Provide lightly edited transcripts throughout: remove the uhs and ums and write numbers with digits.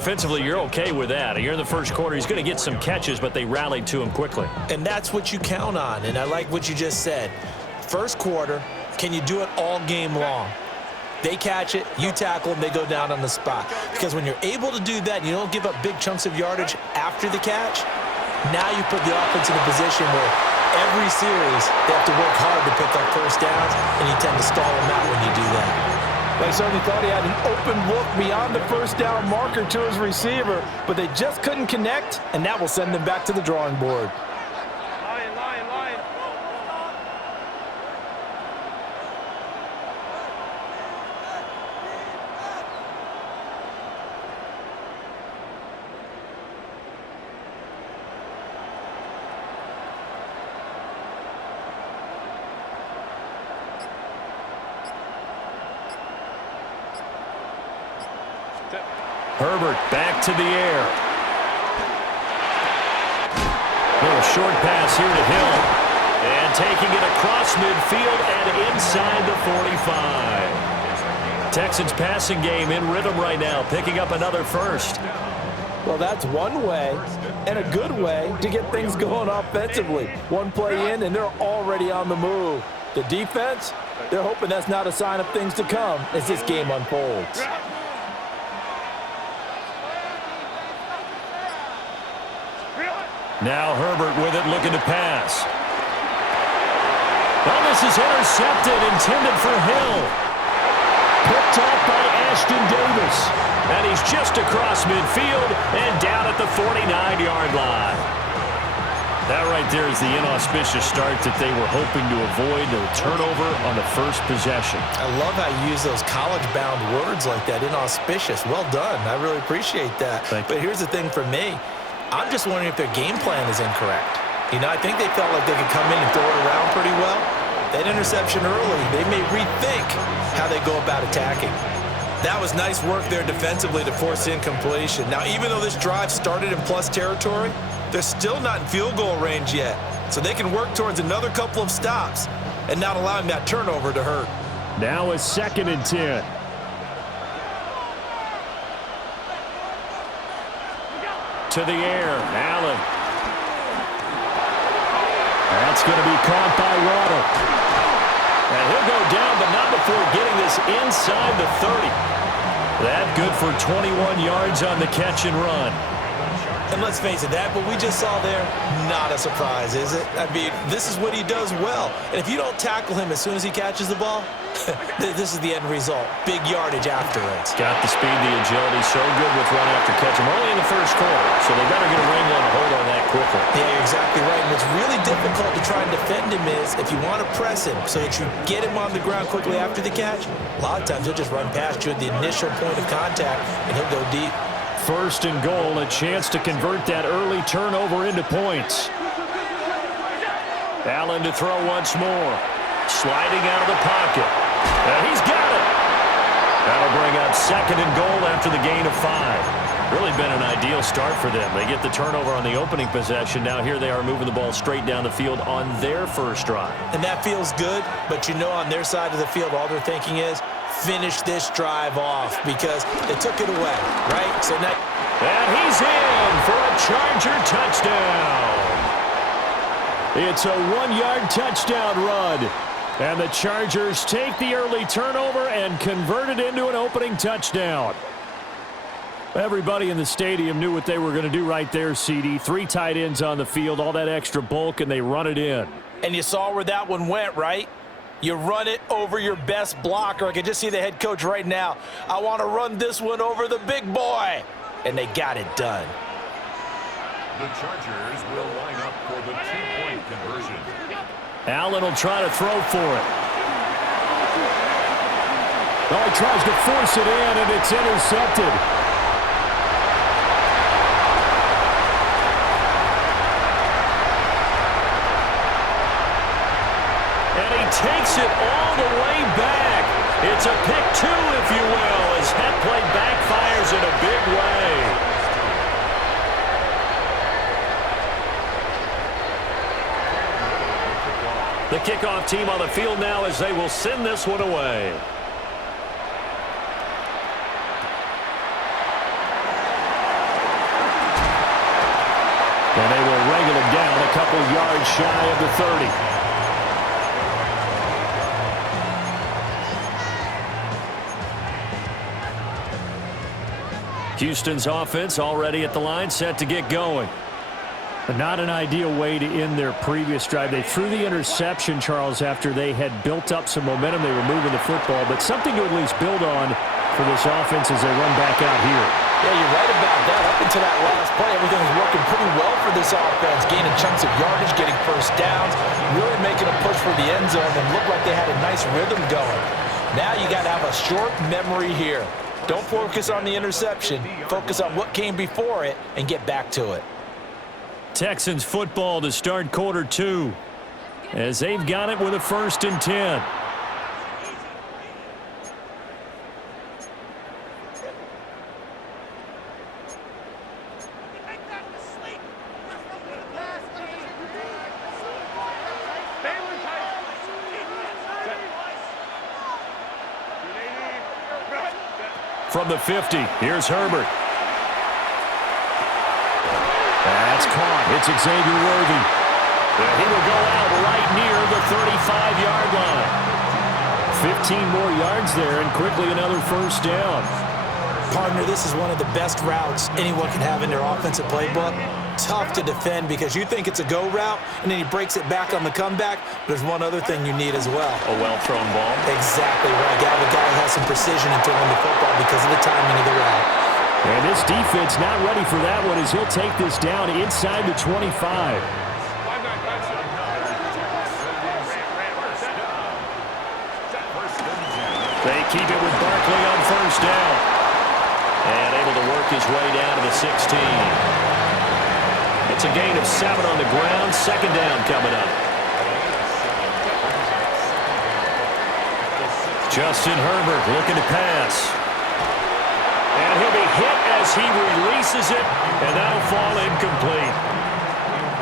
Offensively, you're okay with that. Here in the first quarter, he's going to get some catches, but they rallied to him quickly. And that's what you count on, and I like what you just said. First quarter, can you do it all game long? They catch it, you tackle them, they go down on the spot. Because when you're able to do that and you don't give up big chunks of yardage after the catch, now you put the offense in a position where every series they have to work hard to pick up first downs, and you tend to stall them out when you do that. They certainly thought he had an open look beyond the first down marker to his receiver, but they just couldn't connect, and that will send them back to the drawing board. Herbert back to the air. Little short pass here to Hill. And taking it across midfield and inside the 45. Texans passing game in rhythm right now, picking up another first. Well, that's one way and a good way to get things going offensively. One play in, and they're already on the move. The defense, they're hoping that's not a sign of things to come as this game unfolds. Now Herbert with it, looking to pass. Well, this is intercepted, intended for Hill. Picked off by Ashton Davis. And he's just across midfield and down at the 49-yard line. That right there is the inauspicious start that they were hoping to avoid, the turnover on the first possession. I love how you use those college-bound words like that, inauspicious. Well done. I really appreciate that. But here's the thing for me. I'm just wondering if their game plan is incorrect. You know, I think they felt like they could come in and throw it around pretty well. That interception early, they may rethink how they go about attacking. That was nice work there defensively to force incompletion. Now, even though this drive started in plus territory, they're still not in field goal range yet. So they can work towards another couple of stops and not allowing that turnover to hurt. Now a 2nd and 10. To the air, Allen. That's going to be caught by Waddle. And he'll go down, but not before getting this inside the 30. That good for 21 yards on the catch and run. And let's face it, that what we just saw there, not a surprise, is it? I mean, this is what he does well. And if you don't tackle him as soon as he catches the ball, this is the end result. Big yardage afterwards. Got the speed, the agility, so good with run after catch. We're only in the first quarter, so they better get a wrangle and a hold on that quickly. Yeah, you're exactly right. And what's really difficult to try and defend him is if you want to press him so that you get him on the ground quickly after the catch, a lot of times he'll just run past you at the initial point of contact, and he'll go deep. 1st and goal, a chance to convert that early turnover into points. Allen to throw once more. Sliding out of the pocket. And he's got it. That'll bring up 2nd and goal after the gain of 5. Really been an ideal start for them. They get the turnover on the opening possession. Now here they are moving the ball straight down the field on their first drive. And that feels good, but you know on their side of the field all they're thinking is, finish this drive off because they took it away, right? So now, and he's in for a Charger touchdown. It's a 1-yard touchdown run. And the Chargers take the early turnover and convert it into an opening touchdown. Everybody in the stadium knew what they were going to do right there, CD. 3 tight ends on the field, all that extra bulk, and they run it in. And you saw where that one went, right? You run it over your best blocker. I can just see the head coach right now. I want to run this one over the big boy. And they got it done. The Chargers will line up for the 2-point conversion. Allen will try to throw for it. Oh, he tries to force it in, and it's intercepted. And he takes it all the way back. It's a pick 2, if you will, as that play backfires in a big way. The kickoff team on the field now as they will send this one away. And they will wrangle him down a couple yards shy of the 30. Houston's offense already at the line, set to get going. But not an ideal way to end their previous drive. They threw the interception, Charles, after they had built up some momentum. They were moving the football, but something to at least build on for this offense as they run back out here. Yeah, you're right about that. Up until that last play, everything was working pretty well for this offense, gaining chunks of yardage, getting first downs, really making a push for the end zone, and looked like they had a nice rhythm going. Now you got to have a short memory here. Don't focus on the interception. Focus on what came before it and get back to it. Texans football to start quarter 2 as they've got it with a 1st and 10. From the 50, here's Herbert. That's caught. It's Xavier Worthy. And he will go out right near the 35-yard line. 15 more yards there, and quickly another first down. Partner, this is one of the best routes anyone can have in their offensive playbook. Tough to defend because you think it's a go route, and then he breaks it back on the comeback. There's one other thing you need as well. A well-thrown ball. Exactly right. Got a guy who has some precision in throwing the football because of the timing of the route. And this defense not ready for that one as he'll take this down inside the 25. They keep it with Barkley on first down. And able to work his way down to the 16. It's a gain of 7 on the ground. 2nd down coming up. Justin Herbert looking to pass. And he'll be hit as he releases it, and that'll fall incomplete.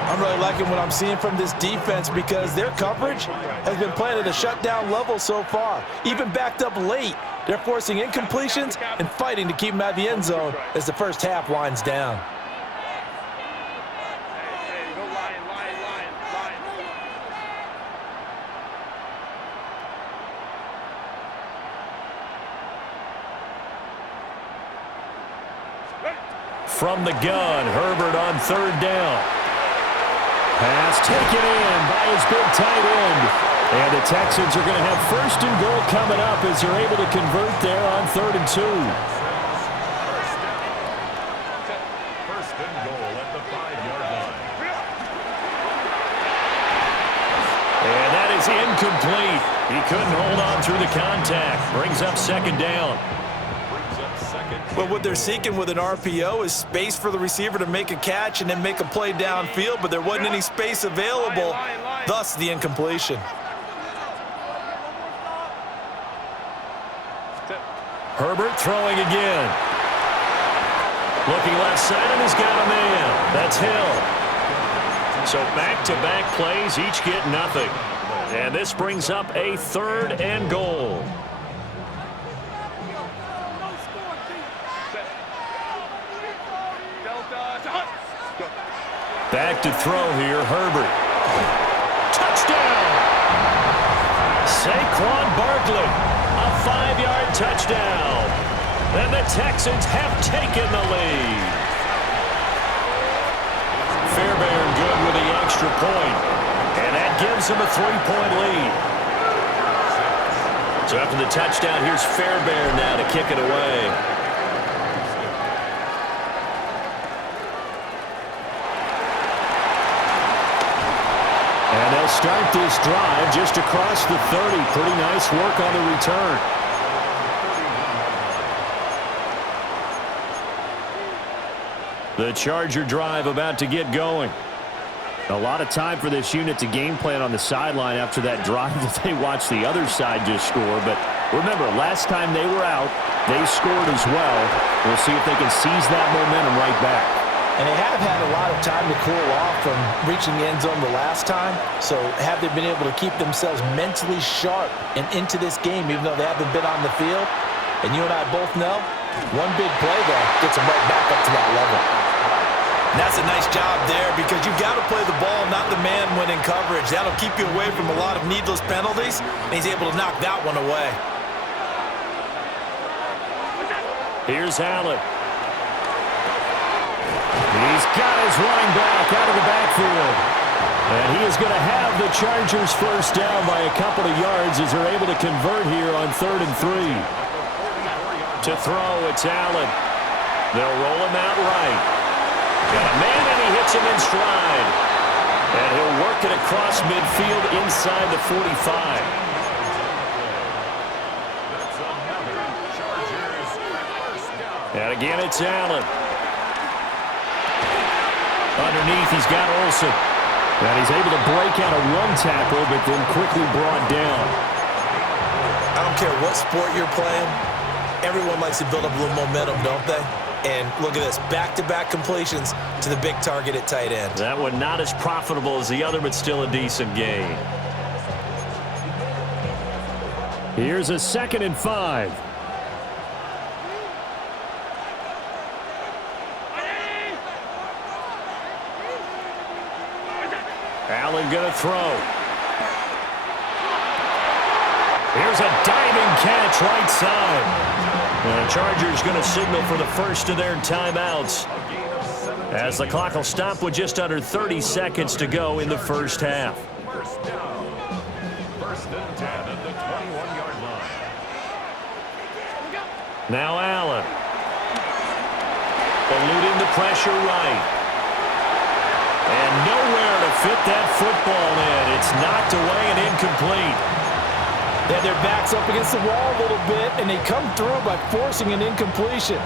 I'm really liking what I'm seeing from this defense because their coverage has been playing at a shutdown level so far. Even backed up late, they're forcing incompletions and fighting to keep them out of the end zone as the first half winds down. From the gun, Herbert on 3rd down. Pass taken in by his big tight end. And the Texans are going to have 1st and goal coming up as they're able to convert there on 3rd and 2. First and goal at the 5-yard line. And that is incomplete. He couldn't hold on through the contact. Brings up 2nd down. But what they're seeking with an RPO is space for the receiver to make a catch and then make a play downfield, but there wasn't any space available, thus the incompletion. Herbert throwing again. Looking left side, and he's got a man. That's Hill. So back-to-back plays, each get nothing. And this brings up a 3rd and goal. Back to throw here, Herbert. Touchdown! Saquon Barkley, a 5-yard touchdown. And the Texans have taken the lead. Fairbairn good with the extra point. And that gives them a 3-point lead. So after the touchdown, here's Fairbairn now to kick it away. And they'll start this drive just across the 30. Pretty nice work on the return. The Charger drive about to get going. A lot of time for this unit to game plan on the sideline after that drive that they watched the other side just score. But remember, last time they were out, they scored as well. We'll see if they can seize that momentum right back. And they have had a lot of time to cool off from reaching the end zone the last time. So have they been able to keep themselves mentally sharp and into this game, even though they haven't been on the field? And you and I both know, one big play there gets them right back up to that level. That's a nice job there because you've got to play the ball, not the man when in coverage. That'll keep you away from a lot of needless penalties, and he's able to knock that one away. Here's Allen. He's got his running back out of the backfield. And he is going to have the Chargers first down by a couple of yards as they're able to convert here on 3rd and 3. To throw, it's Allen. They'll roll him out right. Got a man, and he hits him in stride. And he'll work it across midfield inside the 45. And again, it's Allen. Underneath, he's got Olsen. And he's able to break out a run tackle, but then quickly brought down. I don't care what sport you're playing. Everyone likes to build up a little momentum, don't they? And look at this, back-to-back completions to the big target at tight end. That one not as profitable as the other, but still a decent gain. Here's a 2nd and 5. Allen going to throw. Here's a diving catch right side. And the Chargers going to signal for the first of their timeouts as the clock will stop with just under 30 seconds to go in the first half. First down. 1st and 10 at the 21-yard line. Now Allen. Eluding the pressure right. And nowhere to fit that football in. It's knocked away and incomplete. Yeah, their back's up against the wall a little bit, and they come through by forcing an incompletion.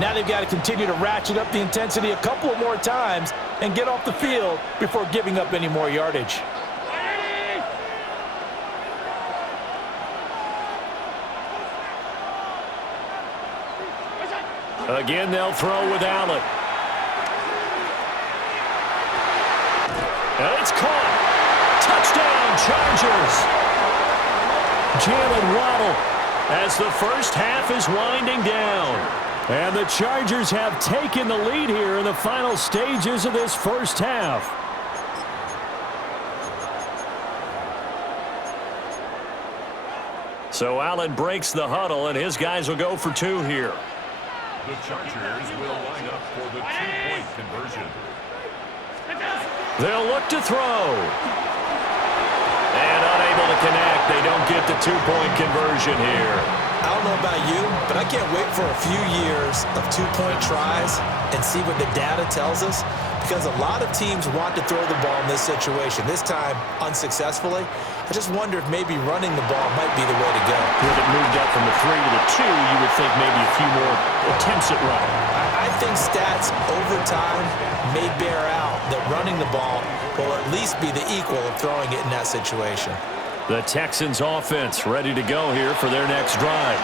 Now they've got to continue to ratchet up the intensity a couple of more times and get off the field before giving up any more yardage. Again, they'll throw with Allen. And it's caught. Touchdown, Chargers. Jalen Waddle as the first half is winding down. And the Chargers have taken the lead here in the final stages of this first half. So Allen breaks the huddle, and his guys will go for 2 here. The Chargers will line up for the 2-point conversion. They'll look to throw. And unable to connect. They don't get the 2-point conversion here. I don't know about you, but I can't wait for a few years of 2-point tries and see what the data tells us, because a lot of teams want to throw the ball in this situation, this time unsuccessfully. I just wonder if maybe running the ball might be the way to go. With it moved up from the 3 to the 2, you would think maybe a few more attempts at running. I think stats over time may bear out that running the ball will at least be the equal of throwing it in that situation. The Texans offense ready to go here for their next drive.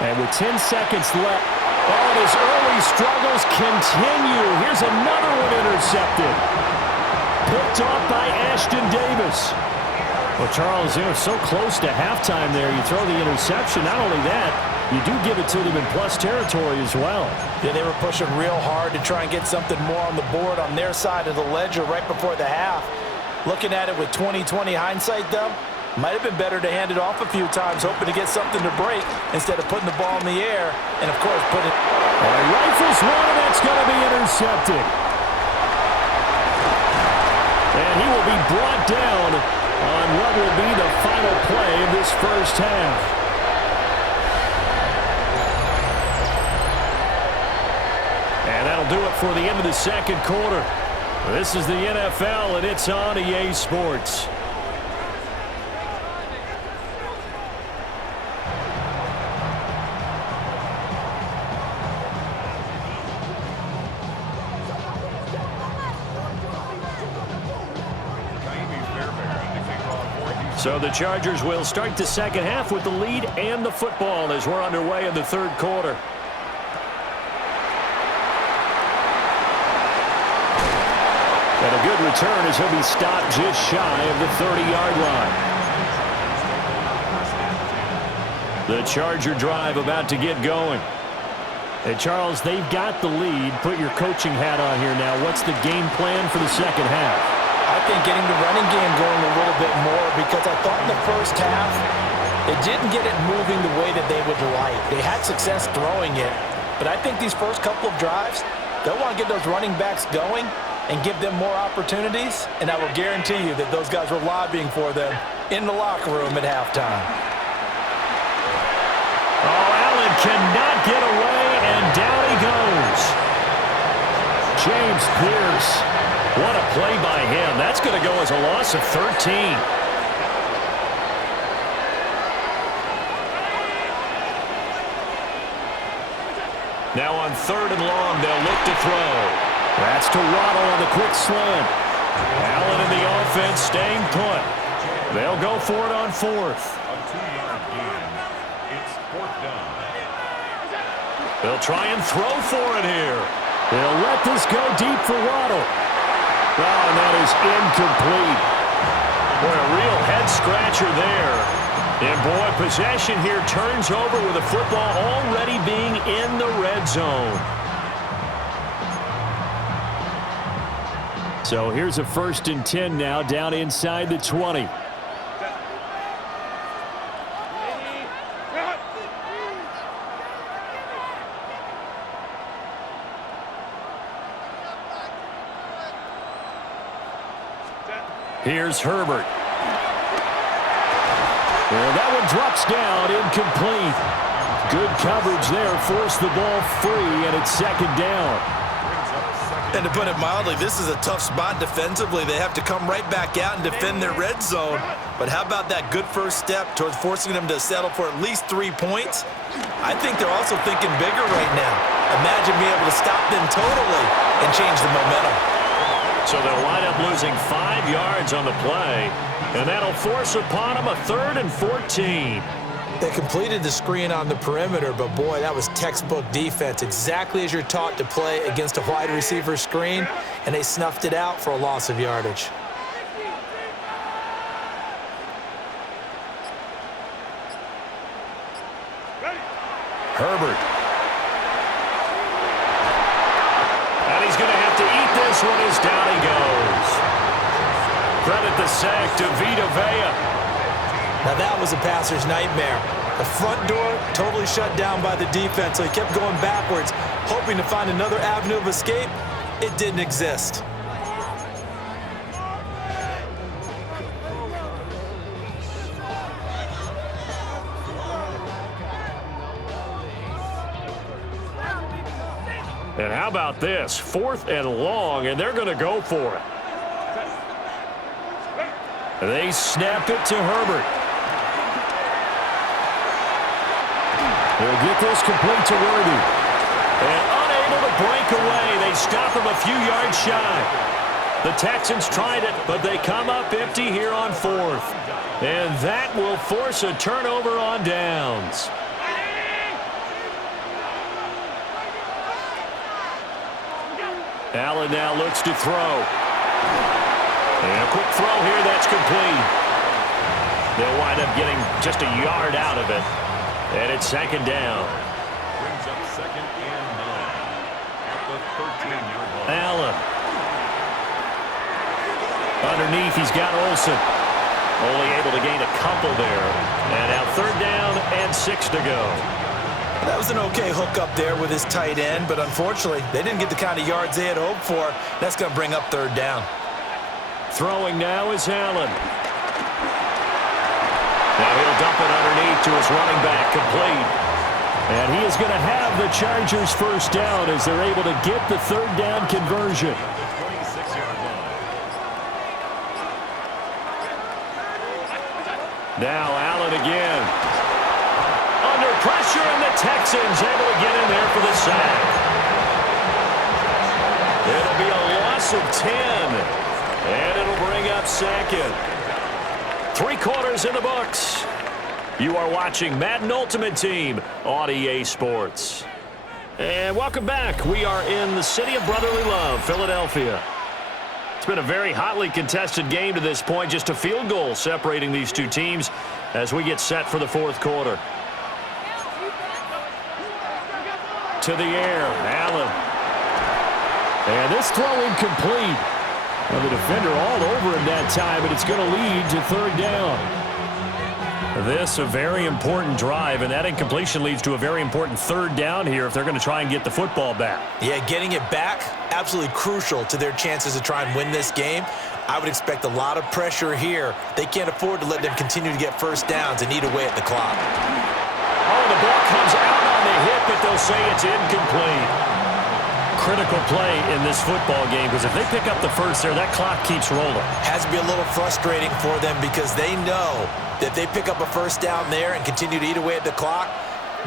And with 10 seconds left, and his early struggles continue. Here's another one intercepted. Picked off by Ashton Davis. Well, Charles, they were so close to halftime there. You throw the interception. Not only that, you do give it to them in plus territory as well. Yeah, they were pushing real hard to try and get something more on the board on their side of the ledger right before the half. Looking at it with 20/20 hindsight, though, might have been better to hand it off a few times, hoping to get something to break instead of putting the ball in the air and, of course, put it. Rifles one, and that's going to be intercepted. And he will be brought down on what will be the final play of this first half. And that'll do it for the end of the second quarter. This is the NFL, and it's on EA Sports. So the Chargers will start the second half with the lead and the football as we're underway in the third quarter. And a good return as he'll be stopped just shy of the 30-yard line. The Charger drive about to get going. Hey, Charles, they've got the lead. Put your coaching hat on here now. What's the game plan for the second half? I think getting the running game going a little bit more, because I thought in the first half they didn't get it moving the way that they would like. They had success throwing it, but I think these first couple of drives, they'll want to get those running backs going and give them more opportunities, and I will guarantee you that those guys were lobbying for them in the locker room at halftime. Oh, Allen cannot get away, and down he goes. James Pierce. What a play by him. That's going to go as a loss of 13. Now on 3rd and long, they'll look to throw. That's to Waddle on the quick slant. Allen and the offense staying put. They'll go for it on 4th. A 2-yard gain. It's 4th down. They'll try and throw for it here. They'll let this go deep for Waddle. Oh, and that is incomplete. Boy, a real head-scratcher there. And, boy, possession here turns over with the football already being in the red zone. So here's a 1st and 10 now, down inside the 20. Here's Herbert. Well, that one drops down, incomplete. Good coverage there, forced the ball free, and it's 2nd down. And to put it mildly, this is a tough spot defensively. They have to come right back out and defend their red zone. But how about that good first step towards forcing them to settle for at least 3 points? I think they're also thinking bigger right now. Imagine being able to stop them totally and change the momentum. So they'll wind up losing 5 yards on the play, and that'll force upon them a 3rd and 14. They completed the screen on the perimeter, but boy, that was textbook defense, exactly as you're taught to play against a wide receiver screen, and they snuffed it out for a loss of yardage. Herbert. And he's going to have to eat this one as down he goes. Credit the sack to Vita Vea. Now that was a passer's nightmare. The front door totally shut down by the defense, so he kept going backwards, hoping to find another avenue of escape. It didn't exist. And how about this? 4th and long, and they're going to go for it. They snap it to Herbert. They'll get this complete to Worthy. And unable to break away. They stop him a few yards shy. The Texans tried it, but they come up empty here on 4th. And that will force a turnover on downs. Allen now looks to throw. And a quick throw here, that's complete. They'll wind up getting just a yard out of it. And it's 2nd down. Brings up 2nd and 9 at the 13-yard line. Allen. Underneath, he's got Olsen. Only able to gain a couple there. And now 3rd down and 6 to go. That was an okay hook up there with his tight end, but unfortunately, they didn't get the kind of yards they had hoped for. That's going to bring up 3rd down. Throwing now is Allen. Now he'll dump it underneath to his running back, complete. And he is going to have the Chargers 1st down as they're able to get the 3rd down conversion. The 26-yard line. Now Allen again. Under pressure, and the Texans able to get in there for the sack. It'll be a loss of 10, and it'll bring up 2nd. 3 quarters in the books. You are watching Madden Ultimate Team on EA Sports. And welcome back. We are in the city of brotherly love, Philadelphia. It's been a very hotly contested game to this point. Just a field goal separating these two teams as we get set for the 4th quarter. to the air. Allen. And this throw incomplete. Well, the defender all over him that time, and it's going to lead to third down. This a very important drive, and that incompletion leads to a very important third down here if they're going to try and get the football back. Yeah, getting it back, absolutely crucial to their chances to try and win this game. I would expect a lot of pressure here. They can't afford to let them continue to get first downs and eat away at the clock. Oh, the ball comes out on the hit, but they'll say it's incomplete. Critical play in this football game, because if they pick up the first there, that clock keeps rolling. Has to be a little frustrating for them because they know that they pick up a first down there and continue to eat away at the clock,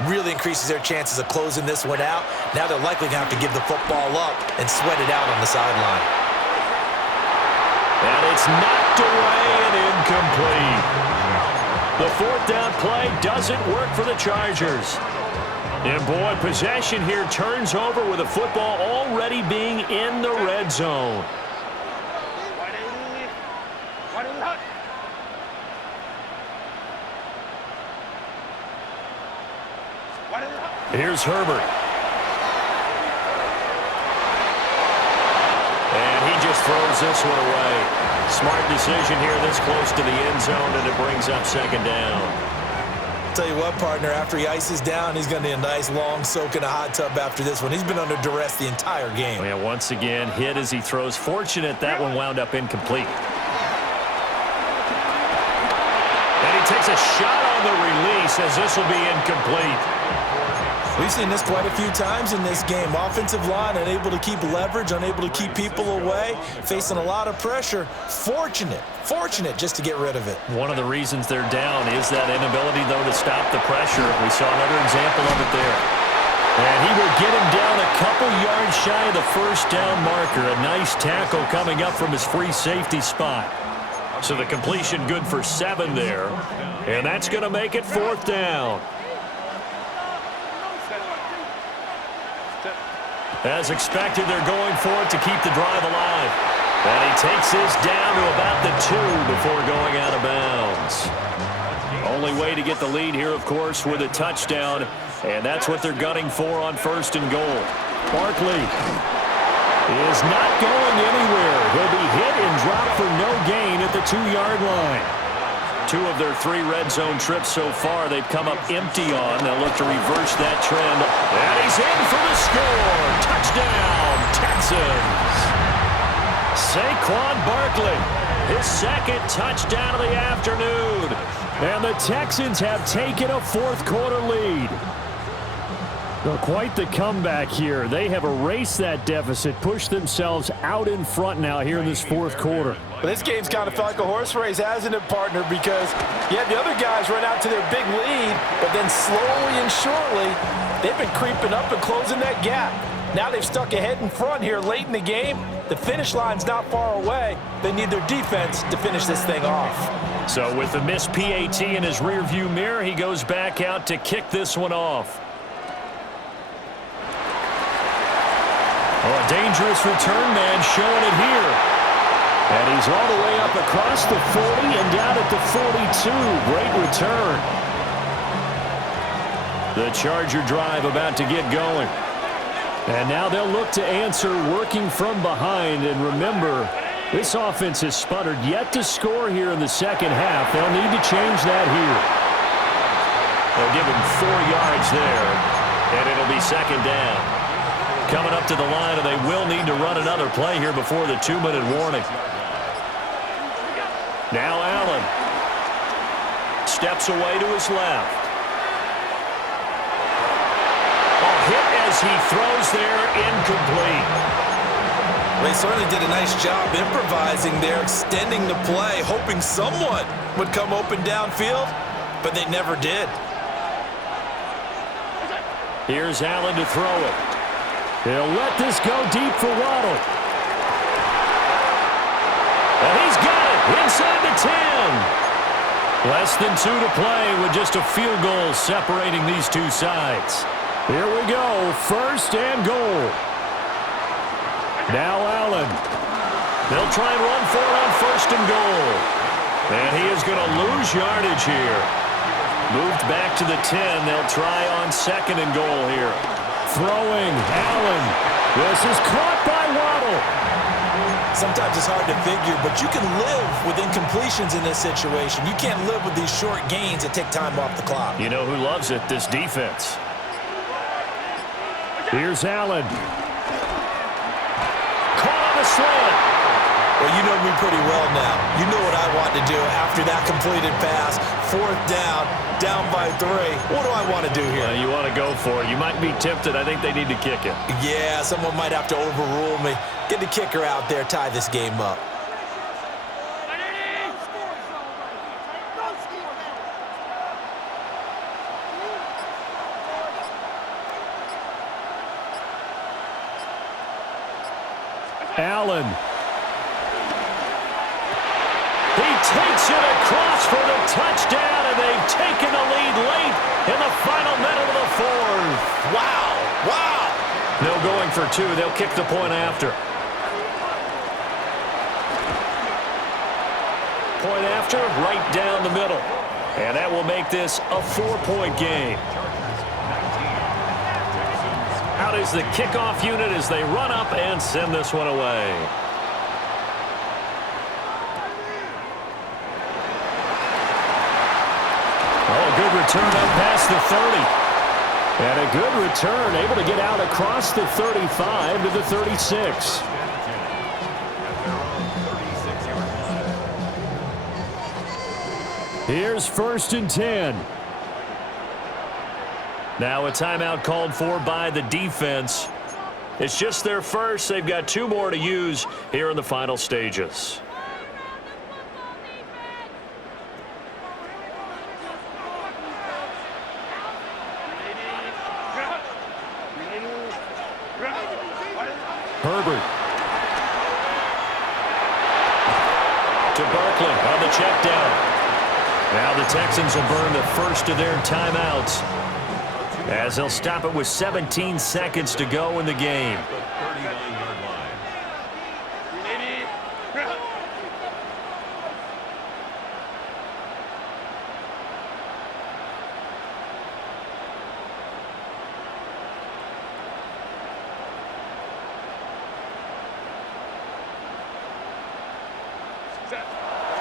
really increases their chances of closing this one out. Now they're likely going to have to give the football up and sweat it out on the sideline. And it's knocked away and incomplete. The fourth down play doesn't work for the Chargers. And boy, possession here turns over with the football already being in the red zone. Here's Herbert. And he just throws this one away. Smart decision here this close to the end zone, and it brings up second down. Tell you what, partner, after he ices down, he's going to need a nice long soak in a hot tub after this one. He's been under duress the entire game. Yeah, once again, hit as he throws. Fortunate that one wound up incomplete. And he takes a shot on the release as this will be incomplete. We've seen this quite a few times in this game. Offensive line unable to keep leverage, unable to keep people away, facing a lot of pressure. Fortunate just to get rid of it. One of the reasons they're down is that inability, though, to stop the pressure. We saw another example of it there. And he will get him down a couple yards shy of the first down marker. A nice tackle coming up from his free safety spot. So the completion good for 7 there. And that's going to make it fourth down. As expected, they're going for it to keep the drive alive. And he takes this down to about the 2 before going out of bounds. Only way to get the lead here, of course, with a touchdown. And that's what they're gunning for on first and goal. Barkley is not going anywhere. He'll be hit and dropped for no gain at the 2-yard line. 2 of their 3 red zone trips so far they've come up empty on. They'll look to reverse that trend. And he's in for the score. Touchdown, Texans. Saquon Barkley, his second touchdown of the afternoon. And the Texans have taken a fourth-quarter lead. Well, quite the comeback here. They have erased that deficit, pushed themselves out in front now here in this fourth quarter. Well, this game's kind of felt like a horse race, hasn't it, partner? Because you have the other guys run out to their big lead, but then slowly and surely, they've been creeping up and closing that gap. Now they've stuck ahead in front here late in the game. The finish line's not far away. They need their defense to finish this thing off. So with the missed PAT in his rearview mirror, he goes back out to kick this one off. Oh, a dangerous return man showing it here. And he's all the way up across the 40 and down at the 42. Great return. The Charger drive about to get going. And now they'll look to answer working from behind. And remember, this offense has sputtered yet to score here in the second half. They'll need to change that here. They'll give him 4 yards there. And it'll be second down. Coming up to the line, and they will need to run another play here before the 2-minute warning. Now Allen steps away to his left. A hit as he throws there, incomplete. They certainly did a nice job improvising there, extending the play, hoping someone would come open downfield, but they never did. Here's Allen to throw it. He'll let this go deep for Waddle. And he's got it inside the 10. Less than 2 to play with just a field goal separating these two sides. Here we go, first and goal. Now Allen. They'll try and run for it on first and goal. And he is going to lose yardage here. Moved back to the 10. They'll try on second and goal here. Throwing, Allen. This is caught by Waddle. Sometimes it's hard to figure, but you can live with incompletions in this situation. You can't live with these short gains that take time off the clock. You know who loves it? This defense. Here's Allen. Caught on the slant. Well, you know me pretty well now. You know what I want to do after that completed pass. 4th down by 3. What do I want to do here? You want to go for it. You might be tempted. I think they need to kick it. Yeah, someone might have to overrule me. Get the kicker out there, tie this game up. Allen. He takes it across for the touchdown, and they've taken the lead late in the final minute of the 4th. Wow. No going for 2. They'll kick the point after. Point after, right down the middle. And that will make this a 4-point game. Out is the kickoff unit as they run up and send this one away. Oh, good return up past the 30. And a good return, able to get out across the 35 to the 36. Here's 1st and 10. Now a timeout called for by the defense. It's just their first. They've got 2 more to use here in the final stages. Herbert. To Barkley on the check down. Now the Texans will burn the first of their timeouts as they'll stop it with 17 seconds to go in the game.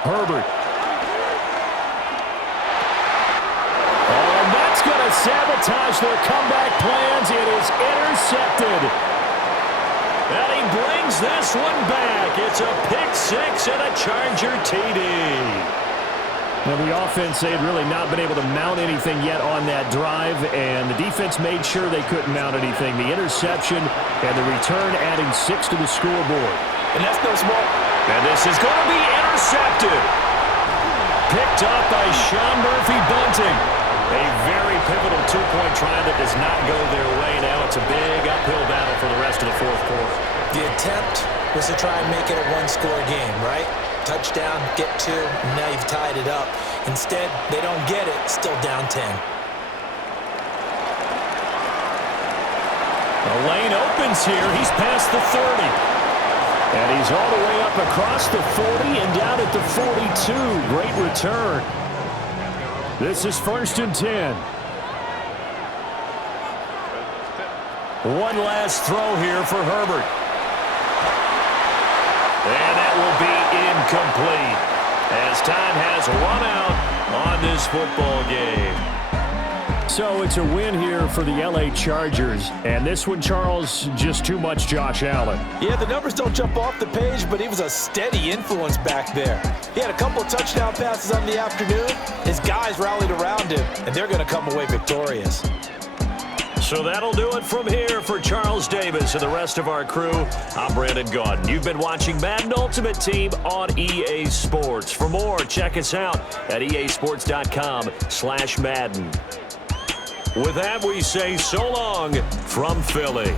Herbert. Sabotage their comeback plans. It is intercepted. And he brings this one back. It's a pick 6 and a Charger TD. Now the offense, they had really not been able to mount anything yet on that drive, and the defense made sure they couldn't mount anything. The interception and the return adding 6 to the scoreboard. And that's no small. And this is going to be intercepted. Picked up by Sean Murphy-Bunting. A very pivotal 2-point try that does not go their way. Now it's a big uphill battle for the rest of the 4th quarter. The attempt was to try and make it a 1-score game, right? Touchdown, get 2, and now you've tied it up. Instead, they don't get it, still down 10. The lane opens here. He's past the 30. And he's all the way up across the 40 and down at the 42. Great return. This is 1st and 10. One last throw here for Herbert. And that will be incomplete as time has run out on this football game. So it's a win here for the LA Chargers. And this one, Charles, just too much Josh Allen. Yeah, the numbers don't jump off the page, but he was a steady influence back there. He had a couple of touchdown passes on the afternoon. His guys rallied around him, and they're going to come away victorious. So that'll do it from here for Charles Davis and the rest of our crew. I'm Brandon Gaudin. You've been watching Madden Ultimate Team on EA Sports. For more, check us out at easports.com/Madden. With that, we say so long from Philly.